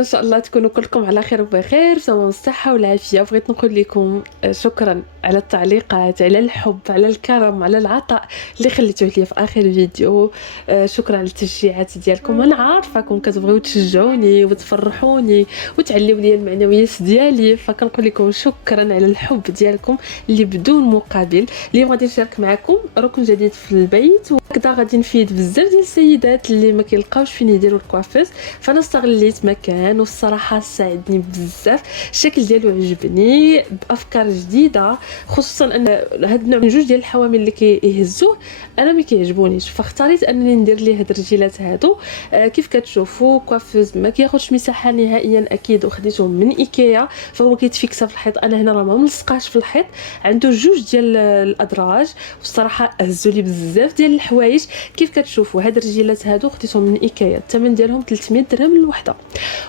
نتمنى ان شاء الله تكونوا كلكم على خير وبخير بتمام الصحه والعافيه. بغيت نقول لكم شكرا على التعليقات، على الحب، على الكرم، على العطاء اللي خليتوه لي في اخر فيديو. شكرا على التشجيعات ديالكم. انا عارفاكم كتبغيو تشجعوني وتفرحوني وتعليو لي المعنويات ديالي، فكنقول لكم شكرا على الحب ديالكم اللي بدون مقابل. اليوم غادي نشارك معكم ركن جديد في البيت، وهكذا غادي نفيد بزاف ديال السيدات اللي ما كيلقاوش فين يديروا الكوافيس. فانا استغليت مكان والصراحه ساعدني بزاف، الشكل ديالو عجبني بافكار جديده، خصوصا ان هاد النوع من جوج ديال الحوامل اللي كيهزوه انا ما كيعجبونيش، فاختاريت انني ندير ليه هاد الرجيلات هادو. كيف كتشوفوا كوافيز ما كياخذش مساحه نهائيا اكيد، وخديته من ايكيا، فهو كيتفيكسا في الحيط. انا هنا راه ما ملصقاش في الحيط، عنده جوج ديال الادراج، والصراحه هزوا لي بزاف ديال الحوايج. كيف كتشوفوا هاد الرجيلات هادو خديتهم من ايكيا، الثمن ديالهم 300 درهم الوحده،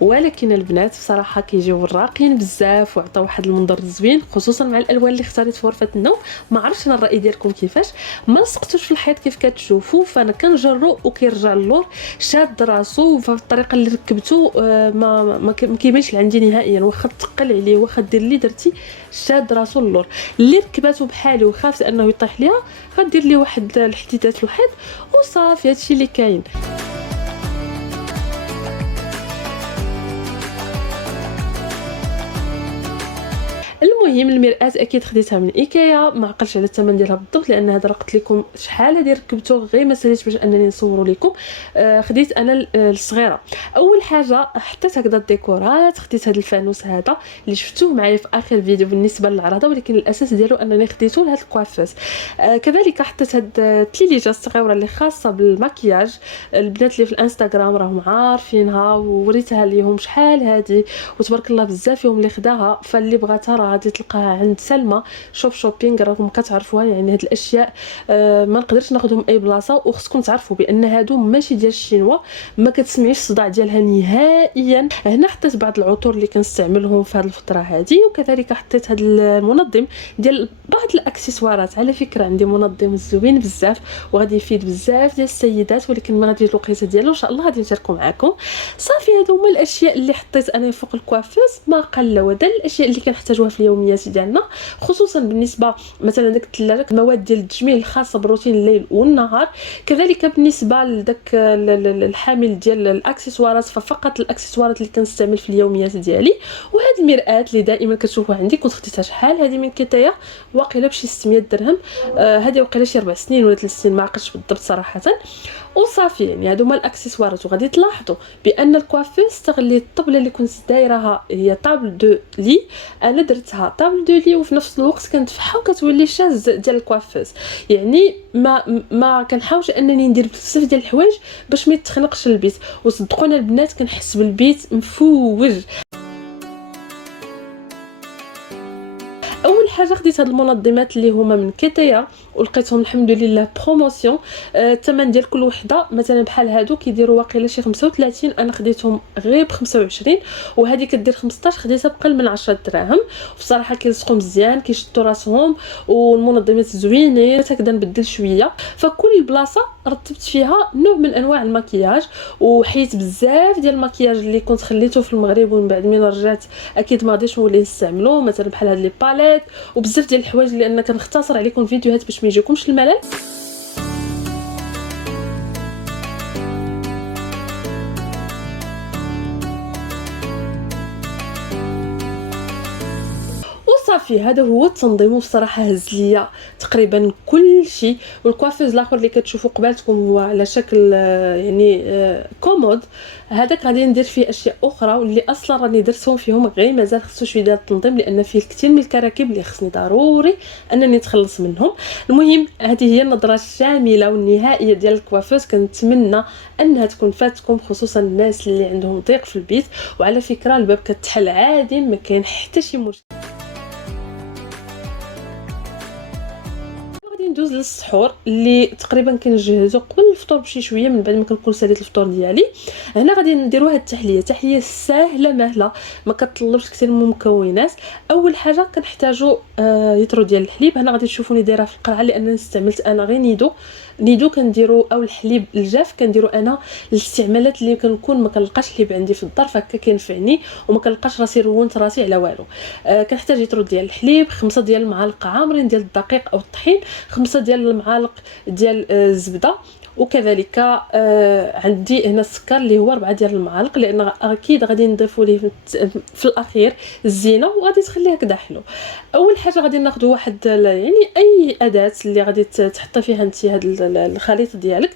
ولكن البنات بصراحه كيجيو راقيين بزاف وعطاو واحد المنظر زوين، خصوصا مع الالوان اللي اختاريت في غرفه النوم. ما عرفتش انا الراي ديالكم كيفاش. ما لصقتوش في الحيط كيف كتشوفوا، فانا كنجرو وكيرجع اللور شاد راسو، فالطريقه اللي ركبته ما كيبانش عندي نهائيا، واخا تقل عليه واخا دير اللي درتي شاد راسو اللور. اللي ركباتو بحالي وخافت انه يطيح ليها غدير ليه واحد الحديدات الوحيد وصافي، هادشي اللي كاين. المهم المرآة اكيد خديتها من ايكيا، ما عقلش على الثمن ديالها بالضبط لان هذا راه قلت لكم شحال هذه ركبته، غير ما ساليتش باش انني نصوروا لكم. خديت انا الصغيره. اول حاجه حطيت هكذا الديكورات، خديت هذا الفانوس هذا اللي شفتوه معايا في اخر فيديو بالنسبه للعرضه، ولكن الاساس ديالو انني خديته لهاد الكوافيس. كذلك حطيت هاد التليجه الصغيره اللي خاصه بالمكياج، البنات اللي في الانستغرام راهم عارفينها ووريتها ليهم شحال هذه، وتبارك الله بزاف فيهم اللي خداها. فاللي بغاتها راه غادي تلقاها عند سلمى شوبينغ، راكم كتعرفوها. يعني هاد الاشياء ما نقدرش ناخذهم اي بلاصه، وخصكم تعرفوا بان هادو ماشي ديال الشينوا، ما كتسمعيش الصداع ديالها نهائيا. هنا حطيت بعض العطور اللي كنستعملهم في هذه الفتره هذه، وكذلك حطيت هذا المنظم ديال بعض الاكسسوارات. على فكره عندي منظم زوين بزاف وغادي يفيد بزاف ديال السيدات، ولكن ما غاديش الوقيته ديالو، ان شاء الله غادي نشاركو معكم. صافي هادو هما الاشياء اللي حطيت انا فوق الكوافيس، ما قل ودا الاشياء اللي كنحتاجوها في اليوميات ديالنا، خصوصا بالنسبه مثلا داك الثلاجه، المواد ديال التجميل الخاصه بروتين الليل والنهار. كذلك بالنسبه لداك الحامل ديال الاكسسوارات، ففقط الاكسسوارات اللي كنستعمل في اليوميات ديالي. وهذه المرآة اللي دائما كتشوفوها عندي، كنت خديتها شحال هذه من كيتايا، واقيلا بشي 600 درهم. هذه واقيلا شي 4 سنين ولا 3 سنين، ما عقلتش بالضبط صراحه. وصافي يعني هادو هما الاكسسوارات. وغادي تلاحظوا بان الكوافيس استغليت الطبله اللي كنت دايرها هي طابل دو لي، انا درتها طابل دو لي، وفي نفس الوقت كنتفحها وكتولي شاز ديال الكوافيس. يعني ما كنحاولش انني ندير بزاف ديال الحوايج باش ما يتخنقش البيت، وصدقونا البنات كنحس بالبيت مفوج. اول حاجه خديت هاد المنظمات اللي هما من كيتايا، ولقيتهم الحمد لله بروموسيون. الثمن ديال كل وحده مثلا بحال هادو كيديروا واقيلا شي 35، انا خديتهم غير ب 25، وهذه كدير 15 خديتها بقل من 10 دراهم. بصراحه كيلصقوا مزيان، كيشدوا راسهم، والمنظمات زوينين. هكذا نبدل شويه، فكل بلاصه رتبت فيها نوع من انواع المكياج، وحيت بزاف ديال المكياج اللي كنت خليته في المغرب ومن بعد من رجعت اكيد ما غاديش نولي نستعملو، مثلا بحال هاد لي باليت وبزاف ديال الحوايج، لان كنختصر عليكم فيديوهات باش ما يجيكمش الملل. صافي هذا هو التنظيم، والصراحه هز ليا تقريبا كل شيء. والكوافيز الاخر اللي كتشوفوا قبالتكم هو على شكل يعني كومود، هذاك غادي ندير فيه اشياء اخرى، واللي اصلا راني درتهم فيهم غير مازال خصو شويه ديال التنظيم، لان فيه الكثير من الكراكيب اللي خصني ضروري انني نتخلص منهم. المهم هذه هي النظره الشامله والنهائيه ديال الكوافيز، كنتمنى انها تكون فاتكم، خصوصا الناس اللي عندهم ضيق في البيت. وعلى فكره الباب كتحل عادي، ما كاين حتى شي مشكل. ندوز للسحور اللي تقريبا كنجهزو قبل الفطور بشي شويه من بعد ما كنكون ساليت الفطور ديالي. هنا غادي نديرو هاد تحليه ساهله مهله، ما كتطلبش كثير من المكونات. اول حاجه كنحتاجو لتر ديال الحليب. هنا غادي تشوفوني دايره في القرعه لان استعملت انا غير نيدو كنديرو، او الحليب الجاف كنديرو انا الاستعمالات اللي كنكون ما كنلقاش الحليب عندي في الدار فهكا كينفعني وما كنلقاش راسي رونت راسي على والو. كنحتاج لتر ديال الحليب، 5 ديال المعالق عامرين ديال الدقيق او الطحين، 5 ديال المعالق ديال الزبده، وكذلك عندي هنا السكر اللي هو 4 ديال المعالق لان اكيد غادي نضيفوا ليه في الاخير الزينه وغادي تخليها كذا حلو. اول حاجه غادي ناخذ واحد يعني اي اداه اللي غادي تحطي فيها انت هذا الخليط ديالك.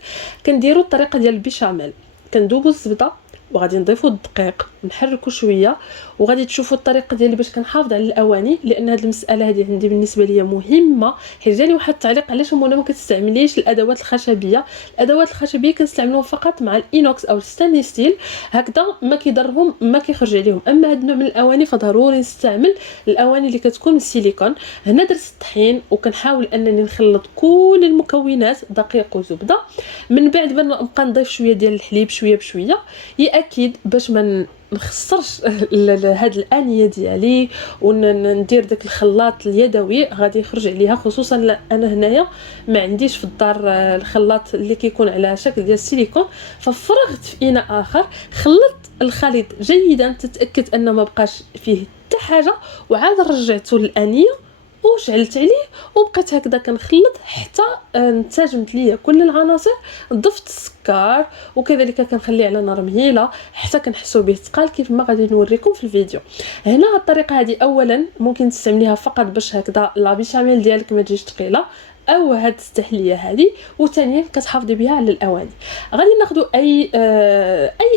كنديروا الطريقه ديال البيشاميل، كندوبوا الزبده وغادي نضيفوا الدقيق نحركوا شويه، وغادي تشوفوا الطريقه ديالي باش كنحافظ على الاواني لان هذه المساله هذه عندي بالنسبه لي مهمه. حيت جالي واحد التعليق علاش منى ما كتستعمليش الادوات الخشبيه. الادوات الخشبيه كنستعملوهم فقط مع الانوكس او الستانلي ستيل، هكذا ما كيضرهم ما كيخرج عليهم. اما هذا النوع من الاواني فضروري نستعمل الاواني اللي كتكون من السيليكون. هنا درت الطحين وكنحاول انني نخلط كل المكونات دقيق وزبده، من بعد نبقى نضيف شويه ديال الحليب شويه بشويه، اكيد باش ما نخسرش هاد الانيه ديالي وندير داك الخلاط اليدوي غادي يخرج عليها. خصوصا انا هنايا ما عنديش في الدار الخلاط اللي كيكون على شكل ديال السيليكون، ففرغت في اناء اخر، خلطت الخليط جيدا تتاكد انه ما بقاش فيه حتى حاجه، وعاد رجعته للانيه وشعلت عليه وبقيت هكذا كنخلط حتى انتجمت ليا كل العناصر. ضفت السكر وكذلك كنخليه على نار مهيله حتى كنحسوا به ثقال كيف ما غادي نوريكم في الفيديو. هنا الطريقه هذه اولا ممكن تستعمليها فقط باش هكذا لا بيشاميل ديالك ما تجيش ثقيله، او هاد التحليه هذه، وثانيا كتحافظي بها على الاواني. غادي ناخذ اي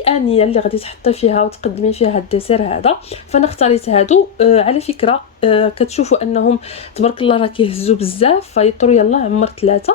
انيه اللي غادي تحطي فيها وتقدمي فيها هاد الديسير هذا. فانا اختاريت هادو على فكره كتشوفوا انهم تبارك الله راه كيهزوا بزاف، فيطروا يلا عمر 3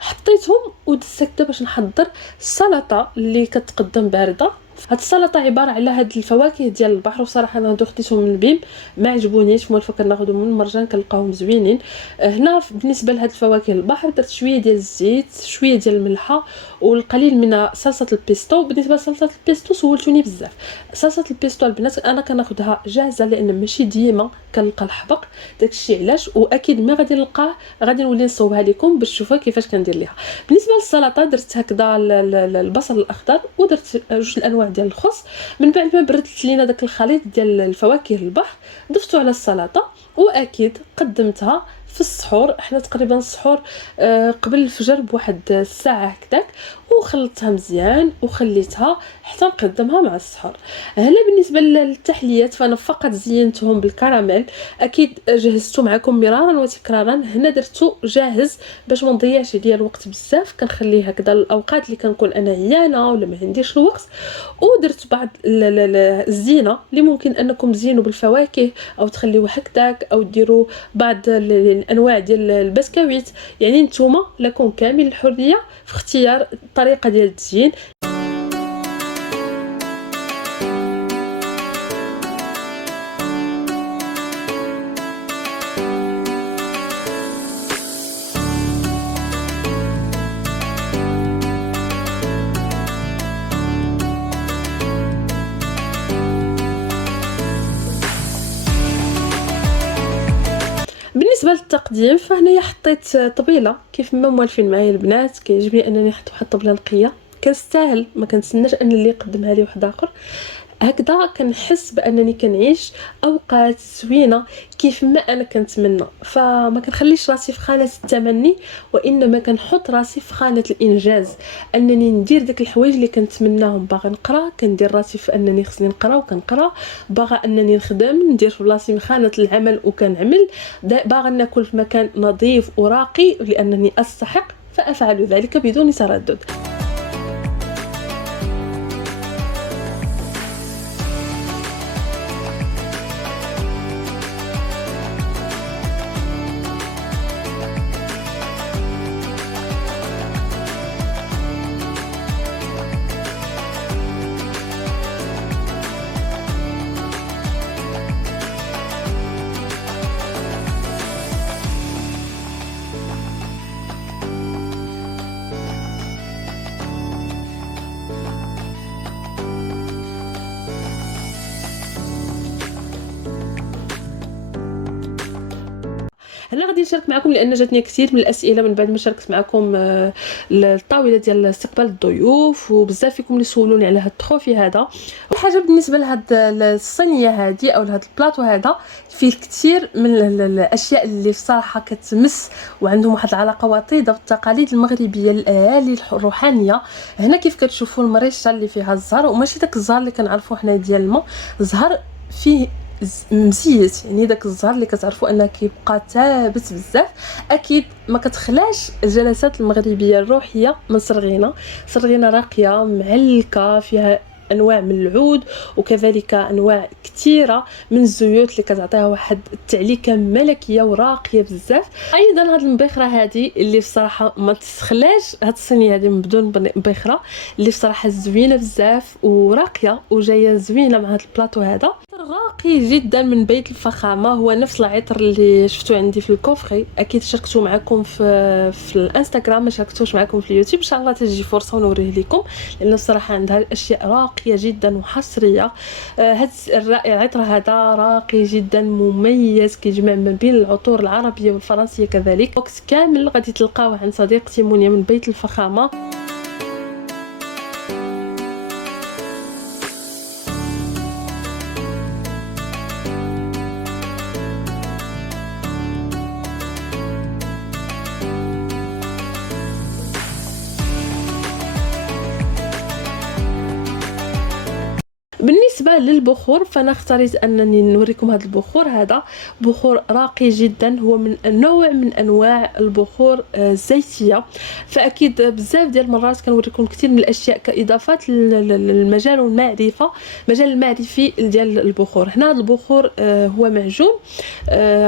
حطيتهم ودزت هكذا باش نحضر السلطه اللي كتقدم بارده. هاد السلطه عباره على هاد الفواكه ديال البحر، وصراحه انا هادو خديتهم من البيم ما عجبونيش، مولفه كناخذهم من المرجان كنلقاهم زوينين. هنا بالنسبه لهاد الفواكه البحر درت شويه ديال الزيت، شويه ديال الملحه، والقليل من صلصه البيستو. بالنسبه لصلصه البيستو سولتوني بزاف. صلصه البيستو البنات انا كناخذها جاهزه لان ماشي ديما كنلقى الحبق، داكشي علاش، واكيد ما غادي نلقاه غادي نولي نصوبها لكم باش تشوفوا كيفاش كندير ليها. بالنسبه للسلطه درت هكذا البصل الاخضر ودرت جوج الانواع ديال الخس. من بعد ما بردت لينا داك الخليط ديال الفواكه البحر ضفتو على السلطه، واكيد قدمتها في السحور. احنا تقريبا السحور قبل الفجر بواحد الساعه هكذاك، وخلطتها مزيان وخليتها حتى نقدمها مع السحور. هنا بالنسبه للتحليات فانا فقط زينتهم بالكراميل، اكيد جهزته معكم مرارا وتكرارا. هنا درته جاهز باش ما نضيعش عليا الوقت بزاف، كنخليه هكذا الاوقات اللي كنكون انا عيانه ولا ما عنديش الوقت. ودرت بعض الزينه اللي ممكن انكم تزينوا بالفواكه او تخليوه هكذاك، او ديروا بعض الانواع ديال البسكويت. يعني نتوما لكم كامل الحريه في اختيار الطريقه ديال التزيين. بالنسبه للتقديم فهنايا حطيت طبيله كيف ما موالفين معايا البنات. كيعجبني انني نحط واحد الطبله نقيه كنستاهل، ما كنتسناش ان اللي يقدمها لي واحد اخر. هكذا كنحس بانني كنعيش اوقات زوينه كيف ما انا كنتمنى، فما كنخليش راسي في خانه التمني وانما كنحط راسي في خانه الانجاز، انني ندير داك الحوايج اللي كنتمناهم. باغا نقرا كندير راسي في انني خصني نقرا وكنقرا، باغا انني نخدم ندير في بلاصتي من خانه العمل وكنعمل، باغا ناكل في مكان نظيف وراقي لانني استحق فافعل ذلك بدون تردد. هنا غادي نشارك معكم لان جاتني كثير من الاسئله من بعد ما شاركت معكم الطاوله ديال استقبال الضيوف، وبزاف فيكم اللي سولوني على هذا التروفي هذا. وحاجه بالنسبه لهاد الصينيه هذه او لهاد البلاطو هذا فيه الكثير من الاشياء اللي بصراحه كتمس وعندهم واحد العلاقه وطيده بالتقاليد المغربيه الاهالي الروحانيه. هنا كيف كتشوفوا المريشه اللي فيها الزهر، وماشي داك الزهر اللي كنعرفوا حنا ديال الماء، زهر فيه مزيت، يعني داك الزهر اللي كتعرفوا انه كيبقى ثابت بزاف. اكيد ما كتخلاش الجلسات المغربيه الروحيه من صرغينه راقيه معلكه فيها انواع من العود، وكذلك انواع كثيره من الزيوت اللي كتعطيها واحد التعليكه ملكيه وراقيه بزاف. ايضا هاد المبخره هذه اللي بصراحه ما تخلاش هاد الصينيه هذه من بدون مبخره، اللي بصراحه زوينه بزاف وراقيه وجايه زوينه مع هاد البلاطو هذا راقي جدا من بيت الفخامه. هو نفس العطر اللي شفتو عندي في الكوفري، اكيد شاركتو معكم في الانستغرام، ما شاركتوش معكم في اليوتيوب. ان شاء الله تجي فرصه ونوريه لكم، لان الصراحه عندها اشياء راقيه جدا وحصريه. هاد العطر هذا راقي جدا مميز، كيجمع ما بين العطور العربيه والفرنسيه كذلك. بوكس كامل غادي تلقاوه عند صديقتي منيا من بيت الفخامه. بالنسبه للبخور فانا اختاريت انني نوريكم هذا البخور. هذا بخور راقي جدا، هو من نوع من انواع البخور الزيتيه. فاكيد بزاف ديال المرات كنوريكم كثير من الاشياء كاضافات للمجال والمعرفه، مجال المعرفي ديال البخور. هنا هذا البخور هو معجون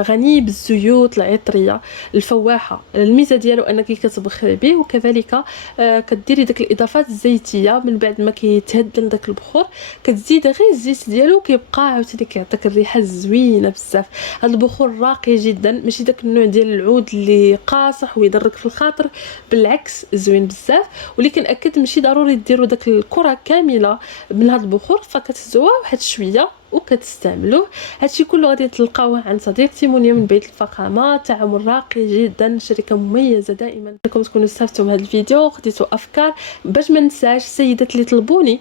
غني بالزيوت العطريه الفواحه. الميزه ديالو انك كتبخري به، وكذلك كديري داك الاضافات الزيتيه من بعد ما كيتهدل داك البخور، كتزيد غير الزيت ديالو كيبقى عاوتاني كيعطيك الريحه زوينه بزاف. هذا البخور راقي جدا، ماشي داك النوع ديال العود اللي قاصح ويضرك في الخاطر، بالعكس زوين بزاف. ولكن اكد ماشي ضروري ديروا داك الكره كامله من هذا البخور، فكتهزوها واحد شويه وكتستعملوه. هادشي كله غادي تلقاوه عند صديقتي منيا من بيت الفخامه. تعامل راقي جدا، شركه مميزه دائما. لكم تكونوا استفدتوا من هذا الفيديو وخديتوا افكار. باش ما ننساش السيدات اللي طلبوني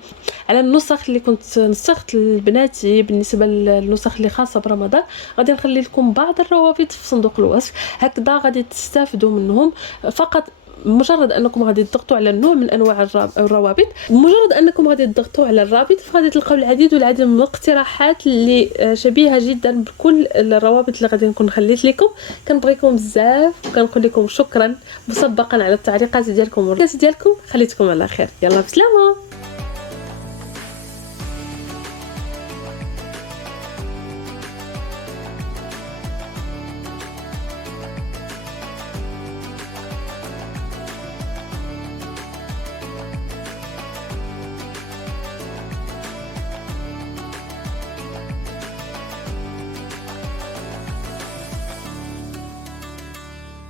على النسخ اللي كنت نسخت لبناتي بالنسبه للنسخ اللي خاصه برمضان، غادي نخلي لكم بعض الروابط في صندوق الوصف، هكذا غادي تستافدوا منهم. فقط مجرد انكم غادي تضغطوا على النوع من انواع الروابط، مجرد انكم غادي تضغطوا على الرابط فغادي تلقاو العديد والعديد من الاقتراحات اللي شبيهه جدا بكل الروابط اللي غادي نكون خليت لكم. كنبغيكم بزاف وكنقول لكم شكرا مسبقا على التعليقات ديالكم والرسائل ديالكم. خليتكم على خير، يلا بسلامه.